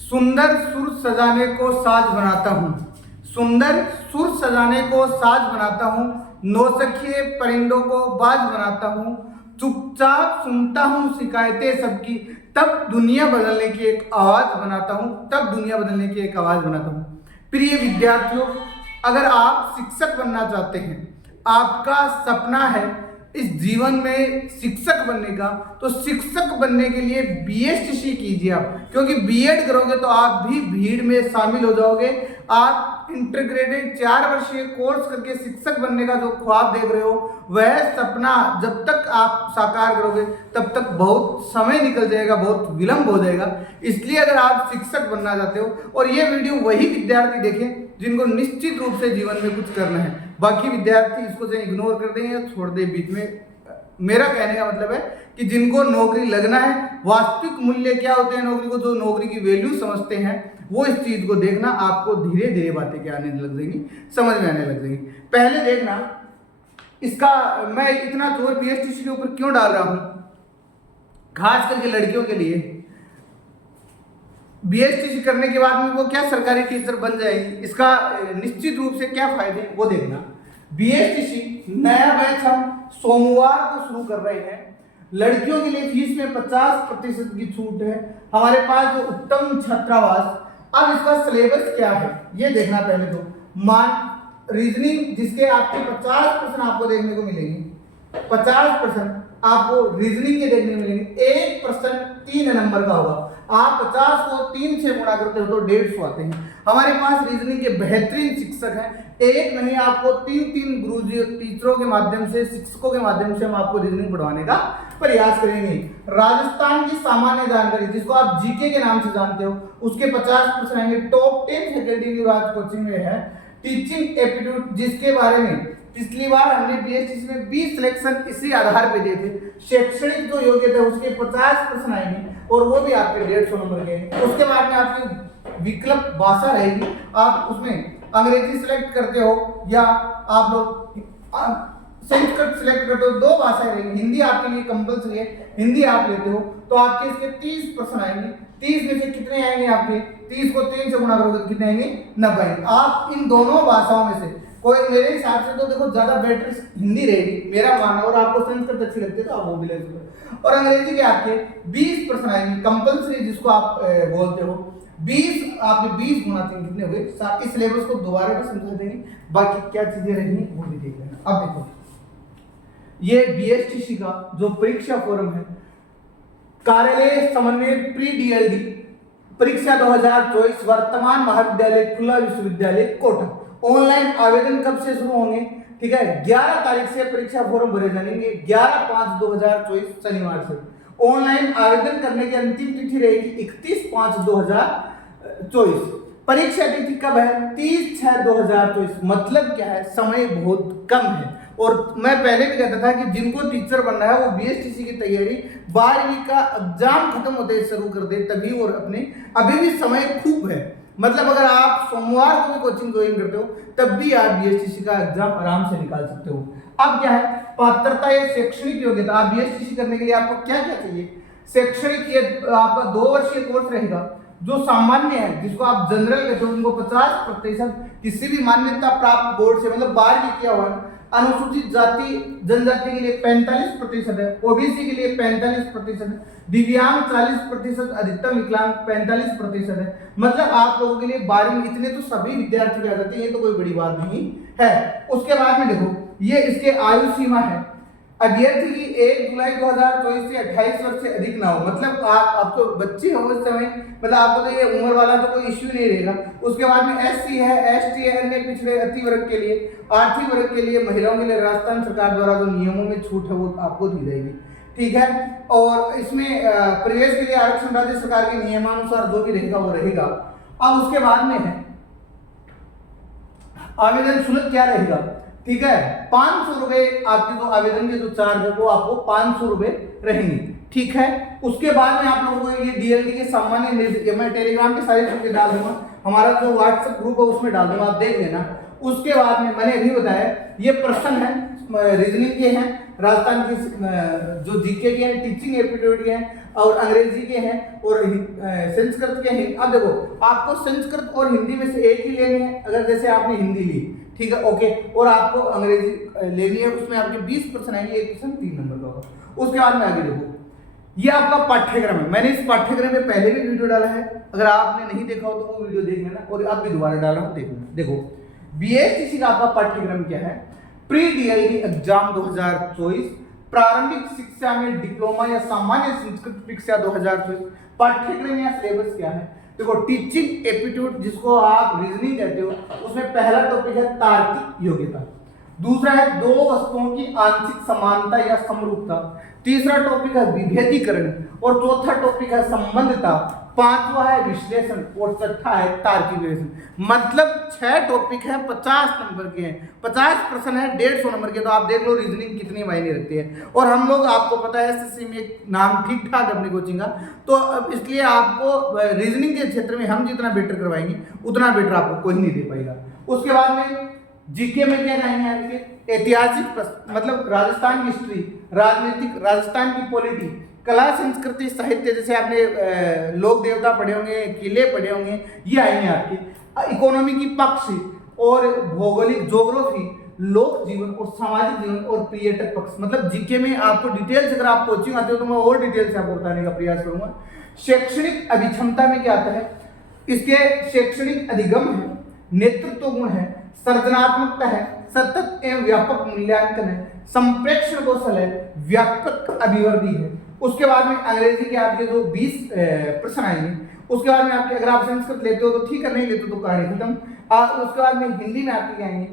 सुंदर सुर सजाने को साज बनाता हूँ, सुंदर सुर सजाने को साज बनाता हूँ, नौसखिए परिंदों को बाज बनाता हूँ, चुपचाप सुनता हूँ शिकायतें सबकी, तब दुनिया बदलने की एक आवाज बनाता हूँ, तब दुनिया बदलने की एक आवाज बनाता हूँ। प्रिय विद्यार्थियों, अगर आप शिक्षक बनना चाहते हैं, आपका सपना है इस जीवन में शिक्षक बनने का, तो शिक्षक बनने के लिए बीएसटीसी कीजिए आप, क्योंकि बीएड करोगे तो आप भी भीड़ में शामिल हो जाओगे। आप इंटीग्रेटेड 4 वर्षीय कोर्स करके शिक्षक बनने का जो ख्वाब देख रहे हो, वह सपना जब तक आप साकार करोगे तब तक बहुत समय निकल जाएगा, बहुत विलंब हो जाएगा। इसलिए अगर आप शिक्षक बनना चाहते हो, और ये वीडियो वही विद्यार्थी देखें जिनको निश्चित रूप से जीवन में कुछ करना है, बाकी विद्यार्थी इसको चाहे इग्नोर कर दें या छोड़ दें बीच में। मेरा कहने का मतलब है कि जिनको नौकरी लगना है, वास्तविक मूल्य क्या होते हैं नौकरी को, जो नौकरी की वैल्यू समझते हैं, वो इस चीज को देखना, आपको धीरे धीरे बातें क्या आने लग जाएंगी, समझ में आने लग जाएंगी। पहले देखना, इसका मैं इतना जोर बीएसटीसी के ऊपर क्यों डाल रहा हूं, खास करके लड़कियों के लिए। बीएसटीसी करने के बाद में वो क्या सरकारी टीचर बन जाएगी, इसका निश्चित रूप से क्या फायदे हैं वो देखना। बीएसटीसी नया बैच हम सोमवार को शुरू कर रहे हैं। लड़कियों के लिए फीस में 50% की छूट है। हमारे पास जो उत्तम छात्रावास, अब इसका सिलेबस क्या है ये देखना। पहले तो मान रीजनिंग, जिसके आपके 50% आपको देखने को मिलेंगे, 50% आपको रीजनिंग के देखने को मिलेंगे। 1% 3 नंबर का होगा। आप 50 को 3 से गुणा करते हो तो 150 आते हैं। हमारे पास रीजनिंग के बेहतरीन शिक्षक हैं। एक नहीं, आपको 3 गुरुजी टीचरों के माध्यम से, शिक्षकों के माध्यम से हम आपको रीजनिंग पढ़वाने का प्रयास करेंगे। राजस्थान की सामान्य जानकारी, जिसको आप जीके के नाम से जानते हो, उसके 50% आएंगे। टॉप 10 फैकल्टी न्यूराज कोचिंग में है। टीचिंग एप्टीट्यूड, जिसके बारे में पिछली बार हमने बीएसटीसी में 20 सिलेक्शन इसी आधार पे दिए थे। शैक्षणिक जो योग्यता है उसके 50% आएंगे, और वो भी आपके 150 नंबर के। उसके बाद में आपकी विकल्प भाषा रहेगी, आप उसमें अंग्रेजी सिलेक्ट करते हो या आप लोग संस्कृत सिलेक्ट करते हो, 2 भाषाएं रहेंगी। हिंदी आपके लिए कंपल्सरी है, हिंदी आप लेते हो तो आपके इसके 30% आएंगे। 30 में से कितने आएंगे आपके, 30 को 3 से गुणा करोगे तो कितने आएंगे, 90 आएंगे। आप इन दोनों भाषाओं में से कोई, मेरे हिसाब से तो देखो ज्यादा बेटर हिंदी रहेगी, मेरा मानना, और आपको संस्कृत अच्छी लगती है तो आप वो भी ले सकते हो। और अंग्रेजी के आपके 20% आएंगे कंपल्सरी, जिसको आप बोलते हो। 20 आपके 20 गुणा 3 कितने हुए, साथ ही सिलेबस को दोबारा भी समझा देंगे, बाकी क्या चीजें रहेंगी वो भी देख लेना। अब देखो, ये बीएसटीसी का जो परीक्षा फॉर्म है, कार्यालय समन्वय प्री डीएलडी परीक्षा 2024, वर्तमान महाविद्यालय खुला विश्वविद्यालय कोटा। ऑनलाइन आवेदन कब से शुरू होंगे, ठीक है, 11 तारीख से परीक्षा फॉर्म भरे जाएंगे। 11/5/2024 शनिवार से ऑनलाइन आवेदन करने की अंतिम तिथि रहेगी 31/5/2024। परीक्षा तिथि कब है, 30/6/2024। मतलब क्या है, समय बहुत कम है। और मैं पहले भी कहता था कि जिनको टीचर बनना है वो बीएसटीसी की तैयारी 12वीं का एग्जाम खत्म होते शुरू कर दे तभी, और अपने अभी भी समय खूब है। मतलब अगर आप सोमवार को भी कोचिंग ज्वाइन करते हो तब भी आप बीएसटीसी का एग्जाम आराम से निकाल सकते हो। अब क्या है, पात्रता या शैक्षणिक योग्यता। आप बीएसटीसी करने के लिए आपको क्या क्या चाहिए, शैक्षणिक, ये आपका 2 वर्षीय कोर्स रहेगा जो सामान्य है, जिसको आप जनरल कहते हो, उनको 50% किसी भी मान्यता प्राप्त बोर्ड से, मतलब 12वीं किया हुआ है। अनुसूचित जाति जनजाति के लिए 45% है, ओबीसी के लिए 45% है, दिव्यांग 40%, अधिकतम विकलांग 45% है। मतलब आप लोगों के लिए 12वीं, इतने तो सभी विद्यार्थी आ जाते हैं, ये तो कोई बड़ी बात नहीं है। उसके बाद में देखो, ये इसके आयु सीमा है, अभ्यर्थी की 1 जुलाई 2024 से 28 वर्ष से अधिक ना हो। मतलब आपको बच्चे हो उस समय, मतलब आपको तो ये उम्र वाला तो कोई इश्यू नहीं रहेगा। उसके बाद में एससी है, एसटी है, अन्य पिछड़े अति वर्ग के लिए, आर्थिक वर्ग के लिए, महिलाओं के लिए राजस्थान सरकार द्वारा जो नियमों में छूट है वो आपको दी जाएगी, ठीक है। और इसमें प्रवेश के लिए आरक्षण राज्य सरकार के नियमानुसार जो भी रहेगा वो रहेगा। अब उसके बाद में है आवेदन शुल्क क्या रहेगा, ठीक है, 500 रुपए आपके जो आवेदन के जो चार्ज है वो आपको 500 रुपए रहेंगे, ठीक है। उसके बाद में आप लोगों को ये डीएलडी के सामान्य, मैं टेलीग्राम पे सारी चीजें डाल दूंगा, हमारा जो व्हाट्सएप ग्रुप है उसमें डाल दूंगा, आप देख लेना। उसके बाद में मैंने अभी बताया ये प्रश्न है रीजनिंग के हैं, राजस्थान की जो जीके के हैं, टीचिंग एप्टीट्यूड के हैं, और अंग्रेजी के हैं और संस्कृत के हैं। अब देखो आपको संस्कृत और हिंदी में से एक ही लेनी है, अगर जैसे आपने हिंदी ली, ठीक है, ओके, और आपको अंग्रेजी लेनी है, उसमें आपके 20% आएंगे, 1% 3 नंबर का होगा। उसके बाद में आगे देखो, ये आपका पाठ्यक्रम है। मैंने इस पाठ्यक्रम में पहले भी वीडियो डाला है, अगर आपने नहीं देखा हो तो वो वीडियो देख लेना, और अब भी दोबारा डाला हूं, देख लेना। देखो बीएसटीसी का आपका पाठ्यक्रम क्या है, प्री डीएलडी एग्जाम 2024, प्रारंभिक शिक्षा में डिप्लोमा या सामान्य संस्कृत शिक्षा 2024। पाठ्यक्रम या सिलेबस क्या है, देखो टीचिंग एप्टीट्यूड जिसको आप रीजनिंग कहते हो, उसमें पहला टॉपिक है तार्किक योग्यता, दूसरा है दो वस्तुओं की आंशिक समानता या समरूपता, तीसरा टॉपिक है विभेदीकरण, और चौथा टॉपिक है संबंधता, पांचवा है विश्लेषण, और छठा है तार्किक विश्लेषण। मतलब 6 टॉपिक है, 50 नंबर के हैं, 50 प्रश्न है, 150 नंबर के। तो आप देख लो रीजनिंग कितनी मायने रखती है। और हम लोग, आपको पता है एसएससी में एक नाम ठीक ठाक अपनी कोचिंग का, तो अब इसलिए आपको रीजनिंग के क्षेत्र में हम जितना बेटर करवाएंगे उतना बेटर आपको कोई नहीं दे पाएगा। उसके बाद में जीके में क्या कहेंगे आपके, ऐतिहासिक प्रश्न, मतलब राजस्थान की हिस्ट्री, राजनीतिक, राजस्थान की पॉलिटी, कला संस्कृति साहित्य, जैसे आपने लोक देवता पढ़े होंगे, किले पढ़े होंगे, ये आएंगे आपके। इकोनॉमी की पक्ष और भौगोलिक ज्योग्राफी, लोक जीवन और सामाजिक जीवन और पर्यटक पक्ष। मतलब जीके में आपको डिटेल्स, अगर आप कोचिंग आते हो तो मैं और डिटेल से आपको बताने का प्रयास करूंगा। शैक्षणिक अभिक्षमता में क्या आता है, इसके शैक्षणिक अधिगम है, नेतृत्व गुण है, सृजनात्मकता है, सतत एवं व्यापक मूल्यांकन है, संप्रेक्षण कौशल है, व्यापक अभिवृद्धि है। उसके बाद में अंग्रेजी के आपके जो 20 प्रश्न आएंगे। उसके बाद में आपके, अगर आप संस्कृत लेते हो तो ठीक है, नहीं लेते तो कहानी खत्म। उसके बाद में हिंदी में आपके क्या आएंगे,